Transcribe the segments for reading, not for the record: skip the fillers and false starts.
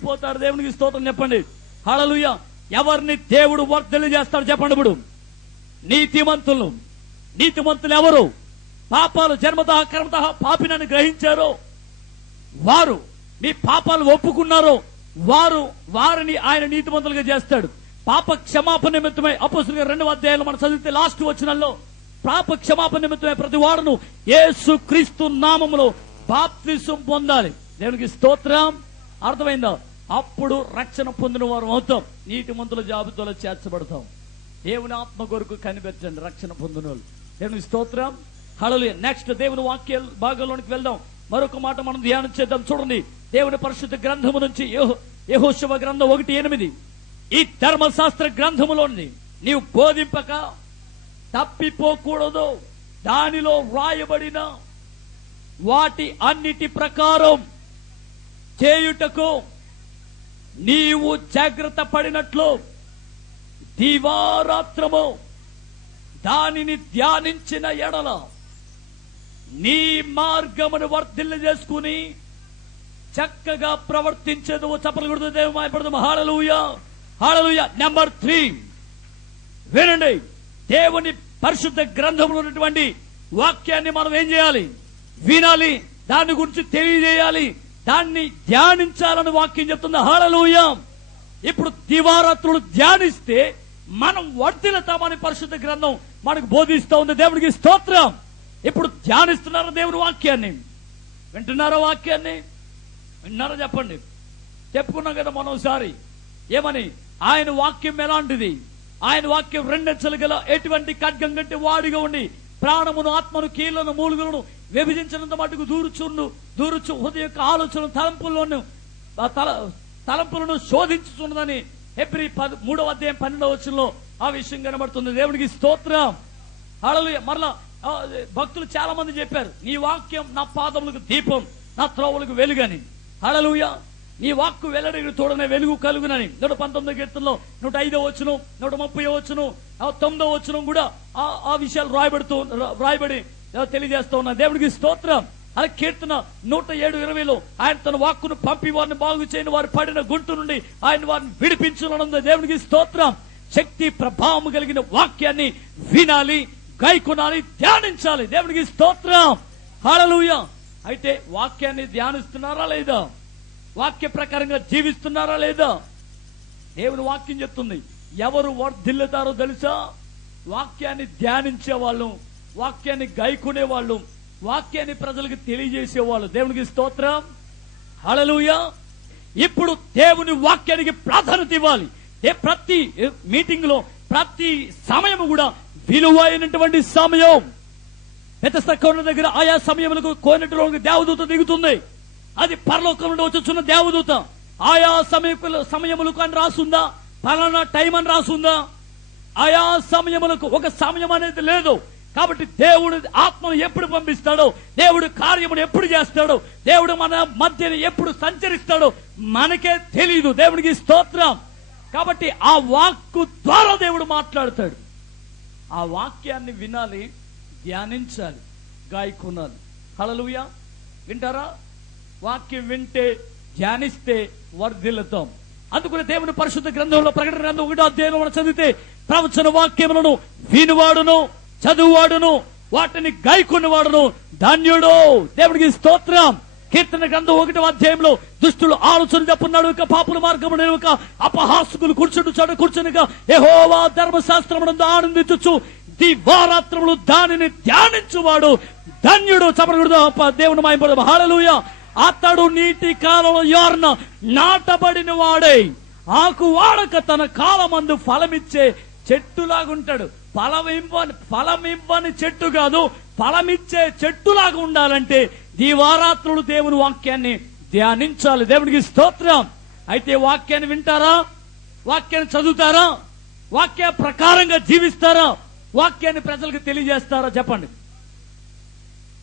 పోతారు. దేవునికి స్తోత్రం చెప్పండి. హల్లెలూయా. ఎవరిని దేవుడు వర్ధలు చేస్తాడు చెప్పండి. ఇప్పుడు నీతిమంతులు ఎవరు? పాపాలు జన్మతః కర్మతః పాపినని గ్రహించారో వారు, మీ పాపాలు ఒప్పుకున్నారో వారిని ఆయన నీతిమంతులుగా చేస్తాడు. పాప క్షమాపణ నిమిత్తమై అపోస్తలుల 2వ అధ్యాయంలో మనం చదివితే లాస్ట్ వచనంలో పాప క్షమాపణ నిమిత్తమై ప్రతి వాడును యేసు క్రీస్తు నామములో బాప్తిసం పొందాలి. దేవునికి స్తోత్రం. అర్థమైందా? అప్పుడు రక్షణ పొందిన వారు అవుతాం, నీతిమంతుల జాబితాలో చేర్చబడతాం. దేవుని ఆత్మ కొరకు కనిపెట్టండి రక్షణ పొందిన వాళ్ళు. దేవునికి స్తోత్రం. హల్లెలూయా. నెక్స్ట్ దేవుని వాక్య భాగంలోనికి వెళ్దాం. మరొక మాట మనం ధ్యానం చేద్దాం. చూడండి, దేవుని పరిశుద్ధ గ్రంథము నుంచి యెహోషువ గ్రంథం 1:8. ఈ ధర్మశాస్త్ర గ్రంథములోని నీవు బోధింపక తప్పిపోకూడదు. దానిలో వ్రాయబడిన వాటి అన్నిటి ప్రకారం చేయుటకు నీవు జాగ్రత్త పడినట్లు దివారాత్రము దానిని ధ్యానించిన ఎడల నీ మార్గమును వర్ధిల్ల చేసుకుని చక్కగా ప్రవర్తించేది. చప్పలు కొడుతూ దేవుని మహిమపడదాం. హల్లెలూయా, హల్లెలూయా. నెంబర్ 3 వినండి. దేవుని పరిశుద్ధ గ్రంథంలో ఉన్నటువంటి వాక్యాన్ని మనం ఏం చేయాలి? వినాలి, దాని గురించి తెలియజేయాలి, దాన్ని ధ్యానించాలని వాక్యం చెప్తుంది. హల్లెలూయా. ఇప్పుడు దివారాత్రులు ధ్యానిస్తే మనం వర్ధిల్లుతామని పరిశుద్ధ గ్రంథం మనకు బోధిస్తూ ఉంది. దేవునికి స్తోత్రం. ఇప్పుడు ధ్యానిస్తున్నారా దేవుని వాక్యాన్ని? వింటున్నారా వాక్యాన్ని? విన్నారా చెప్పండి. చెప్పుకున్నాం కదా మనం ఒకసారి. ఏమని? ఆయన వాక్యం ఎలాంటిది? ఆయన వాక్యం రెండంచెలు గల ఎటువంటి ఖడ్గం కంటే వాడిగా ఉండి ప్రాణమును ఆత్మను కీళ్లను మూలుగులను విభజించినంత మటుకు దూరుచు హృదయ యొక్క ఆలోచన తలంపులను శోధించుతున్నదని హెబ్రీ 3వ అధ్యాయం 12వ వచనంలో ఆ విషయం కనబడుతుంది. దేవునికి స్తోత్రం. హల్లెలూయా. మరలా భక్తులు చాలా మంది చెప్పారు, నీ వాక్యం నా పాదములకు దీపం, నా త్రోవలకు వెలుగని. హల్లెలూయా. నీ వాక్కు వెల్లడికి తోడనే వెలుగు కలుగునని 119వ కీర్తనలో 105వ వచనం, 130వ వచనం, 9వ వచనం కూడా ఆ విషయాలు రాయబడి తెలియజేస్తూ ఉన్నా. దేవుడికి స్తోత్రం. అలా కీర్తన 107:20లో ఆయన తన వాక్కును పంపి వారిని బాగు చేయని వారు పడిన గుంటు నుండి ఆయన వారిని విడిపించాలనుంది. దేవుడికి స్తోత్రం. శక్తి ప్రభావం కలిగిన వాక్యాన్ని వినాలి, గైకొనాలి, ధ్యానించాలి. దేవుడికి స్తోత్రం. హల్లెలూయా. అయితే వాక్యాన్ని ధ్యానిస్తున్నారా లేదా? వాక్య ప్రకారంగా జీవిస్తున్నారా లేదా? దేవుని వాక్యం చెప్తుంది. ఎవరు వర్ధిల్లుతారో తెలుసా? వాక్యాన్ని ధ్యానించే వాళ్ళు, వాక్యాన్ని గైకునే వాళ్ళు, వాక్యాన్ని ప్రజలకు తెలియజేసేవాళ్ళు. దేవునికి స్తోత్రం. హల్లెలూయా. ఇప్పుడు దేవుని వాక్యానికి ప్రాధాన్యత ఇవ్వాలి. ప్రతి మీటింగ్ లో ప్రతి సమయం కూడా విలువైనటువంటి సమయం. బెతెస్దా కోన దగ్గర ఆయా సమయములకు కోనేటిలో దేవదూత దిగుతుంది. అది పరలోకం నుండి వచ్చుచున్న దేవదూత. ఆయా సమయములకు అని రాసుందా? పలానా టైం అని రాసుందా? ఆయా సమయములకు ఒక సమయం అనేది లేదు. కాబట్టి దేవుడు ఆత్మను ఎప్పుడు పంపిస్తాడో, దేవుడు కార్యమును ఎప్పుడు చేస్తాడో, దేవుడు మన మధ్యని ఎప్పుడు సంచరిస్తాడో మనకే తెలియదు. దేవుడికి స్తోత్రం. కాబట్టి ఆ వాక్కు ద్వారా దేవుడు మాట్లాడతాడు. ఆ వాక్యాన్ని వినాలి, ధ్యానించాలి, గాయకునాలి. హల్లెలూయా. వింటారా? వాక్యం వింటే, ధ్యానిస్తే వర్ధిల్లుతాం. అందుకని దేవుని పరిశుద్ధ గ్రంథంలో ప్రకటన గ్రంథం 1వ అధ్యాయంలో మనం చదివితే ప్రవచన వాక్యములను వినువాడును, చదువువాడును, వాటిని గైకొన్నవాడును ధన్యుడు. దేవుడికి స్తోత్రం. కీర్తన గ్రంథం 1వ అధ్యాయంలో దుష్టులు ఆలోచన చెప్పున్నాడు, పాపుల మార్గమును అపహాసకులు కూర్చునిగా యెహోవా ధర్మశాస్త్రమునందు ఆనందించుచు దివారాత్రములు దానిని ధ్యానించువాడు ధన్యుడు. చపరగుడు దేవుని మహిమపడదాం. హల్లెలూయా. అతడు నీటి కాలంలో యోర్న నాటబడిన వాడై ఆకు వాడక తన కాలమందు ఫలమిచ్చే చెట్టులాగుంటాడు. ఫలమివ్వని చెట్టు కాదు, ఫలమిచ్చే చెట్టులాగా ఉండాలంటే దివారాత్రులు దేవుని వాక్యాన్ని ధ్యానించాలి. దేవుడికి స్తోత్రం. అయితే వాక్యాన్ని వింటారా? వాక్యాన్ని చదువుతారా? వాక్య ప్రకారంగా జీవిస్తారా? వాక్యాన్ని ప్రజలకు తెలియజేస్తారా? చెప్పండి.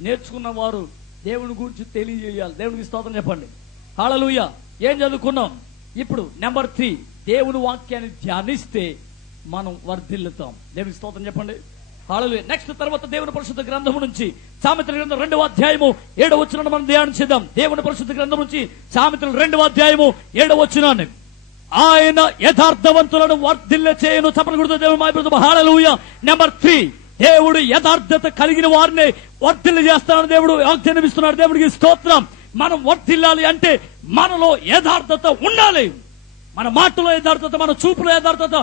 నేర్చుకున్న వారు దేవుని గురించి తెలియజేయాలి. దేవునికి స్తోత్రం చెప్పండి. హల్లెలూయా. ఏం చదువుకున్నాం? ఇప్పుడు నెంబర్ 3 దేవుని వాక్యాన్ని ధ్యానిస్తే మనం వర్ధిల్లుతాం. దేవునికి స్తోత్రం చెప్పండి. హల్లెలూయా. నెక్స్ట్ తర్వాత దేవుని పరిశుద్ధ గ్రంథము నుంచి సామెతల గ్రంథం 2వ అధ్యాయము 7వ వచనాన్ని మనం ధ్యానించేద్దాం. దేవుని పరిశుద్ధ గ్రంథం నుంచి సామెతలు 2వ అధ్యాయము 7వ వచనాన్ని. ఆయన యథార్థవంతులను వర్ధిల్ల చేయను. చప్పట్లు కొడుతూ దేవుని మహిమ. హల్లెలూయా. నెంబర్ 3, దేవుడు యథార్థత కలిగిన వారిని వర్ధిల్ల చేస్తానని దేవుడు ఆజ్ఞాపిస్తున్నాడు. దేవుడికి స్తోత్రం. మనం వర్ధిల్లాలి అంటే మనలో యథార్థత ఉండాలి. మన మాటలో యథార్థత, మన చూపులో యథార్థత,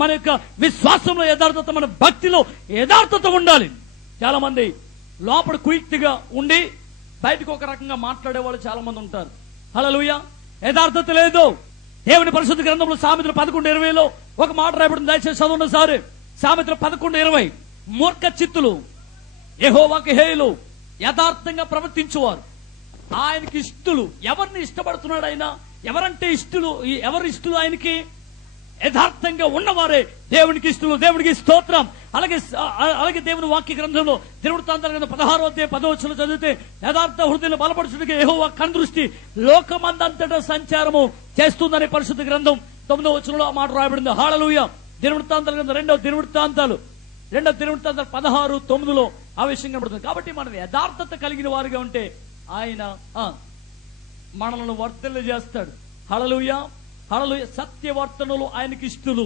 మన యొక్క విశ్వాసంలో యథార్థత, మన భక్తిలో యథార్థత ఉండాలి. చాలా మంది లోపల క్విక్గా ఉండి బయటకు ఒక రకంగా మాట్లాడే వాళ్ళు చాలా మంది ఉంటారు. హల్లెలూయా. యథార్థత లేదు. దేవుని పరిశుద్ధ గ్రంథంలో సామెతలు 11:20 ఒక మాట రాయబడింది. దయచేసి చదవండి సార్. సామెతలు 11:20. మూర్ఖ చిత్తులు యెహోవాకు హేయులు, యథార్థంగా ప్రవర్తించువారు ఆయనకి ఇష్టలు. ఎవరిని ఇష్టపడుతున్నాడు ఆయన? ఎవరంటే ఇష్టలు? ఎవరు ఇష్టలు ఆయనకి? యథార్థంగా ఉన్నవారే దేవునికి ఇష్టలు. దేవునికి స్తోత్రం. అలాగే దేవుని వాక్య గ్రంథంలో దినవృత్తాంతాల గ్రంథం 16వ అధ్యాయం 10వ వచనం చదివితే యథార్థ హృదయంలో బలపరచుటకు యెహోవా కనుదృష్టి లోకమందంతటా సంచారము చేస్తుందని పరిశుద్ధ గ్రంథం 9వ వచనంలో ఆ మాట రాయబడింది. హల్లెలూయా. దినవృత్తాంతాల గ్రంథం 2వ దినవృత్తాంతాలు 16:9 ఆ విషయం కనబడుతుంది. కాబట్టి మనం యథార్థత కలిగిన వారుగా ఉంటే ఆయన మనల్ని వర్ధిల్ల చేస్తాడు. హల్లెలూయా. హల్లెలూయా. సత్యవర్తనలు ఆయనకి ఇష్టలు.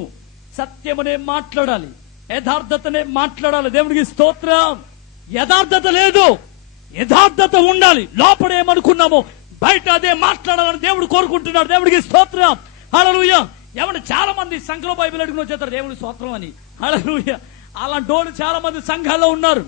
సత్యమనే మాట్లాడాలి, యథార్థతనే మాట్లాడాలి. దేవునికి స్తోత్రం. యథార్థత లేదు, యథార్థత ఉండాలి. లోపల ఏమనుకున్నామో బయట అదే మాట్లాడాలని దేవుడు కోరుకుంటున్నాడు. దేవుడికి స్తోత్రం. హల్లెలూయా. ఏమంటే చాలా మంది సంఘంలో బైబిల్ అడుగుని వచ్చేస్తారు దేవుని స్తోత్రం అని. హల్లెలూయా. అలాంటి వాళ్ళు చాలా మంది సంఘాల్లో ఉన్నారు.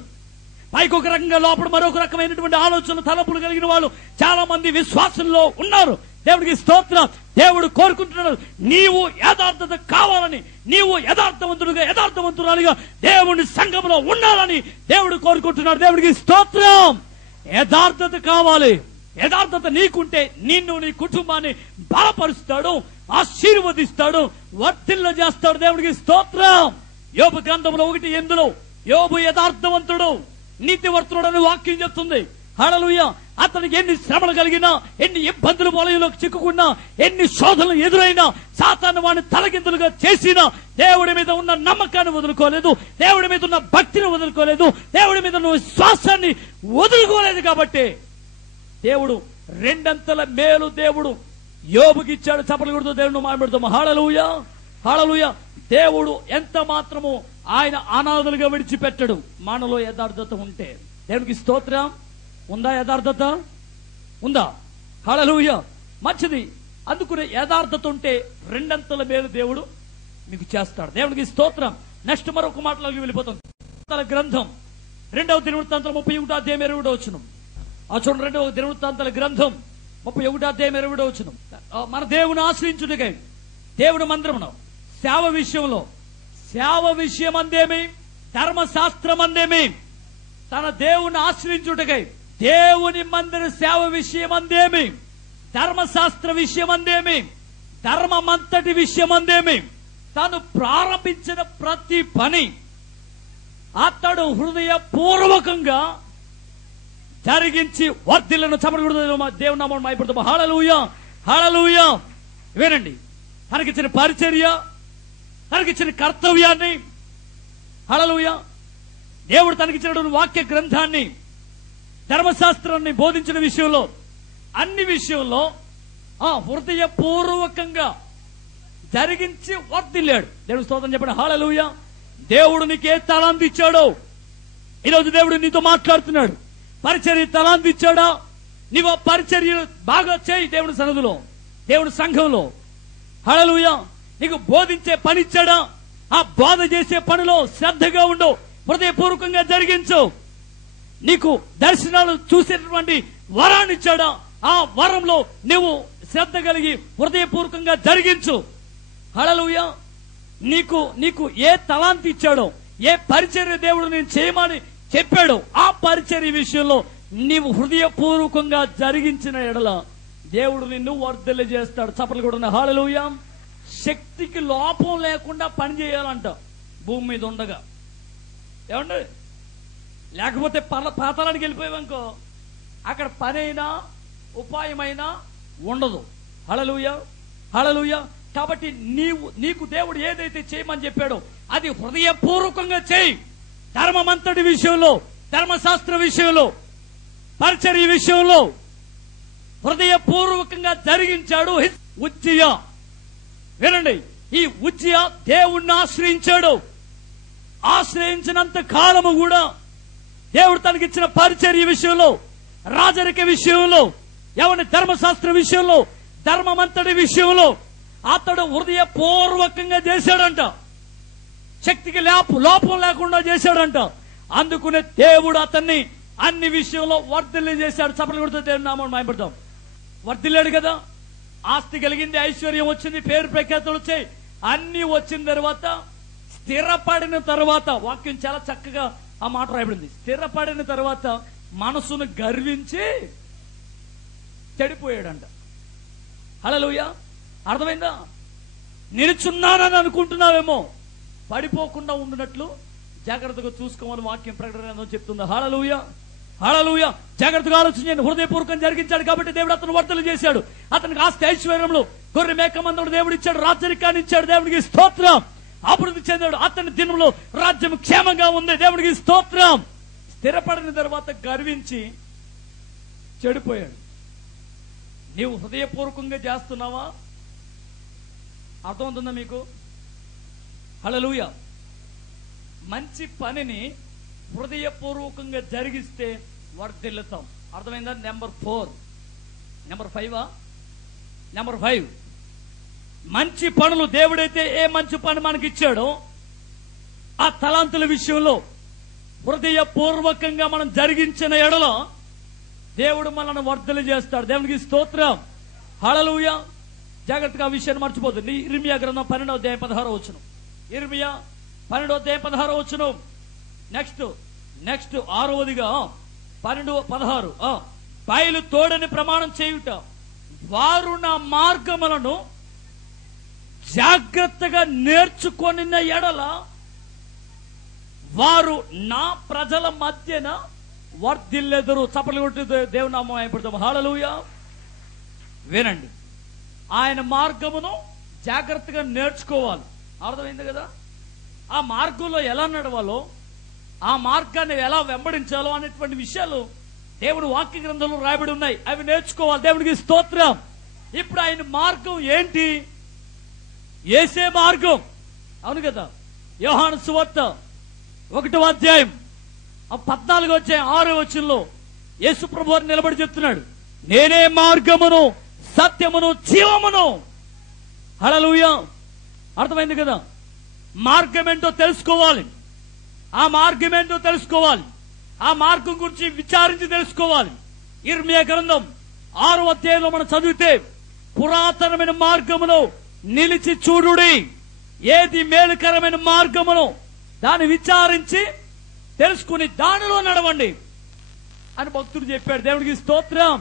పైకి ఒక రకంగా లోపల మరొక రకమైనటువంటి ఆలోచనలు, తలపులు కలిగిన వాళ్ళు చాలా మంది విశ్వాసంలో ఉన్నారు. దేవుడికి స్తోత్రం. దేవుడు కోరుకుంటున్నాడు నీవు యథార్థత కావాలని, నీవు యథార్థవంతురాలిగా దేవుని సంఘంలో ఉండాలని దేవుడు కోరుకుంటున్నాడు. దేవుడికి స్తోత్రం. యథార్థత కావాలి. యథార్థత నీకుంటే నిన్ను, నీ కుటుంబాన్ని బలపరుస్తాడు, ఆశీర్వదిస్తాడు, వర్ధిల్ల చేస్తాడు. దేవుడికి స్తోత్రం. యోబు గ్రంథంలో 1:8 యోబు యథార్థవంతుడు, నీతివర్తుడు అని వాక్యం చెప్తుంది. హల్లెలూయా. అతనికి ఎన్ని శ్రమలు కలిగినా, ఎన్ని ఇబ్బందులు వలయంలోకి చిక్కుకున్నా, ఎన్ని శోధనలు ఎదురైనా, సాతాను వాడిని తలకిందులుగా చేసినా దేవుడి మీద ఉన్న నమ్మకాన్ని వదులుకోలేదు, దేవుడి మీద ఉన్న భక్తిని వదులుకోలేదు, దేవుడి మీద ఉన్న విశ్వాసాన్ని వదులుకోలేదు. కాబట్టి దేవుడు రెండంతల మేలు దేవుడు యోబుకి ఇచ్చాడు. చప్పట్లు కొడుతూ దేవుడు మాట్లాడుతాము. హల్లెలూయా. హల్లెలూయా. దేవుడు ఎంత మాత్రము ఆయన అనాథలుగా విడిచిపెట్టడు మనలో యథార్థత ఉంటే. దేవునికి స్తోత్రం. ఉందా యథార్థత? ఉందా? హల్లెలూయా. మంచిది. అందుకునే యథార్థత ఉంటే రెండంతల మేలు దేవుడు మీకు చేస్తాడు. దేవునికి స్తోత్రం. నెక్స్ట్ మరొక మాటలోకి వెళ్ళిపోతాం. గ్రంథం 2వ దినవృత్తాంతాలు 31వ అధ్యాయం 20వ వచనం. చూడండి. 2వ దినవృత్తాంతాల గ్రంథం 31వ అధ్యాయం 20వ వచనం. మన దేవుని ఆశ్రయించుటకై దేవుని మందిరమును సేవ విషయం అందేమి, ధర్మశాస్త్రం అందేమి, తన దేవుని ఆశ్రయించుటకై దేవుని మందిర సేవ విషయం అందేమి, ధర్మశాస్త్ర విషయం అందేమి, ధర్మమంతటి విషయం అందేమి, తాను ప్రారంభించిన ప్రతి పని అతడు హృదయపూర్వకంగా జరిగించి వర్ధిల్లను. చప్పట్లు దేవుని నామమున మహిమపడుతూ హల్లెలూయా. హల్లెలూయా. వినండి. తనకిచ్చిన పరిచర్య, తనకిచ్చిన కర్తవ్యాన్ని, హల్లెలూయా, దేవుడు తనకిచ్చినటువంటి వాక్య గ్రంథాన్ని, ధర్మశాస్త్రాన్ని బోధించిన విషయంలో, అన్ని విషయంలో హృదయపూర్వకంగా జరిగించి వర్ధిల్లాడు. దేవుడు స్తోత్రం చెప్పండి. హల్లెలూయా. దేవుడు నీకే తలాంతు ఇచ్చాడో ఈరోజు దేవుడు నీతో మాట్లాడుతున్నాడు. పరిచర్య తలాంతు ఇచ్చాడా? నీవు పరిచర్య బాగా చేయి దేవుని సన్నిధిలో, దేవుని సంఘంలో. హల్లెలూయా. నీకు బోధించే పని ఇచ్చాడా? ఆ బోధ చేసే పనిలో శ్రద్ధగా ఉండు, హృదయపూర్వకంగా జరిగించు. నీకు దర్శనాలు చూసేటటువంటి వరాన్ని ఇచ్చాడా? ఆ వరంలో నువ్వు శ్రద్ధ కలిగి హృదయపూర్వకంగా జరిగించు. హల్లెలూయా. నీకు ఏ తలాంతు ఇచ్చాడో, ఏ పరిచర్య దేవుడు నేను చేయమని చెప్పాడో ఆ పరిచర్య విషయంలో నీవు హృదయపూర్వకంగా జరిగించిన ఎడల దేవుడు నిన్ను వర్ధిల్ల చేస్తాడు. చప్పట్లు కూడా. హల్లెలూయా. శక్తికి లోపం లేకుండా పని చేయాలంట భూమి మీద ఉండగా. ఏమండి? లేకపోతే పాతాళానికి వెళ్ళిపోయావనుకో అక్కడ పని అయినా ఉపాయమైనా ఉండదు. హల్లెలూయా. హల్లెలూయా. కాబట్టి నీకు దేవుడు ఏదైతే చేయమని చెప్పాడో అది హృదయపూర్వకంగా చేయి. ధర్మమంతటి విషయంలో, ధర్మశాస్త్ర విషయంలో, పరిచర్య విషయంలో హృదయపూర్వకంగా జరిగించాడు ఉజ్జియా. వినండి, ఈ ఉజ్జియా దేవుణ్ణి ఆశ్రయించాడు. ఆశ్రయించినంత కాలము కూడా దేవుడు తనకిచ్చిన పరిచర్య విషయంలో, రాజరిక విషయంలో, ఎవరి ధర్మశాస్త్ర విషయంలో, ధర్మమంతటి విషయంలో అతడు హృదయపూర్వకంగా చేశాడంట. శక్తికి లోపం లేకుండా చేశాడంట. అందుకునే దేవుడు అతన్ని అన్ని విషయంలో వర్ధిల్లు చేశాడు. చప్పట్లు కొడుతూ దేవుని నామమును మహిమపడతాం. వర్ధిల్లాడు కదా, ఆస్తి కలిగింది, ఐశ్వర్యం వచ్చింది, పేరు ప్రఖ్యాతులు వచ్చాయి. అన్ని వచ్చిన తర్వాత స్థిరపడిన తర్వాత, వాక్యం చాలా చక్కగా ఆ మాట రాయబడింది, స్థిరపడిన తర్వాత మనసును గర్వించి చెడిపోయాడంట. హల్లెలూయా. అర్థమైందా? నిలుచున్నానని అనుకుంటున్నావేమో, పడిపోకుండా ఉండినట్లు జాగ్రత్తగా చూసుకోమని వాక్యం ప్రకటన చెప్తుంది. హల్లెలూయా, హల్లెలూయా. జాగ్రత్తగా ఆలోచించండి. హృదయపూర్వకం జరిగించాడు కాబట్టి దేవుడు అతను వర్ధలు చేశాడు. అతనికి ఆస్తి ఐశ్వర్యంలో గొర్రె మేక మందడు దేవుడు ఇచ్చాడు, రాజ్యాన్ని ఇచ్చాడు. దేవుడికి స్తోత్రం. అభివృద్ధి చెందాడు. అతని దినంలో రాజ్యం క్షేమంగా ఉంది. దేవుడికి స్తోత్రం. స్థిరపడిన తర్వాత గర్వించి చెడిపోయాడు. నీవు హృదయపూర్వకంగా చేస్తున్నావా? అర్థమవుతుందా మీకు? హల్లెలూయా. మంచి పనిని హృదయపూర్వకంగా జరిగిస్తే వర్ధిల్లుతాం. అర్థమైందా? నెంబర్ 4. నెంబర్ 5. నెంబర్ 5, మంచి పనులు. దేవుడైతే ఏ మంచి పని మనకి ఇచ్చాడో ఆ తలాంతుల విషయంలో హృదయపూర్వకంగా మనం జరిగించిన ఎడలో దేవుడు మనల్ని వర్ధలు చేస్తాడు. దేవునికి స్తోత్రం. హల్లెలూయా. జాగ్రత్తగా ఆ విషయాన్ని మర్చిపోతుంది. ఇర్మియా గ్రంథం 12వ అధ్యాయం 16వ వచనం. ఇర్మియా 12వ అధ్యాయం 16వ వచనం. నెక్స్ట్ 6వదిగా 12:16. బయలు తోడని ప్రమాణం చేయుట, వారు నా మార్గములను జాగ్రత్తగా నేర్చుకొని ఎడల వారు నా ప్రజల మధ్యన వర్ధిల్లెదరు. చప్పట్లు కొట్టి దేవుని నామమున మహిమపడతాం. హల్లెలూయా. వినండి, ఆయన మార్గమును జాగ్రత్తగా నేర్చుకోవాలి. అర్థమైంది కదా? ఆ మార్గంలో ఎలా నడవాలో, ఆ మార్గాన్ని ఎలా వెంబడించాలో అనేటువంటి విషయాలు దేవుడు వాక్య గ్రంథంలో రాయబడి ఉన్నాయి. అవి నేర్చుకోవాలి. దేవుడికి స్తోత్రం. ఇప్పుడు ఆయన మార్గం ఏంటి? యేసే మార్గం. అవును కదా? యోహాను సువార్త 1వ అధ్యాయం 14వ అధ్యాయం 6వ వచనంలో యేసు ప్రభువు నిలబడి చెప్తున్నాడు, నేనే మార్గమును, సత్యమును, జీవమును. హల్లెలూయా. అర్థమైంది కదా? మార్గం ఏంటో తెలుసుకోవాలి. ఆ మార్గం ఏంటో తెలుసుకోవాలి. ఆ మార్గం గురించి విచారించి తెలుసుకోవాలి. ఇర్మియా గ్రంథం 6వ అధ్యాయంలో మనం చదివితే, పురాతనమైన మార్గమును నిలిచి చూడుడి, ఏది మేలుకరమైన మార్గమును దాన్ని విచారించి తెలుసుకుని దానిలో నడవండి అని భక్తుడు చెప్పాడు. దేవుడికి స్తోత్రం.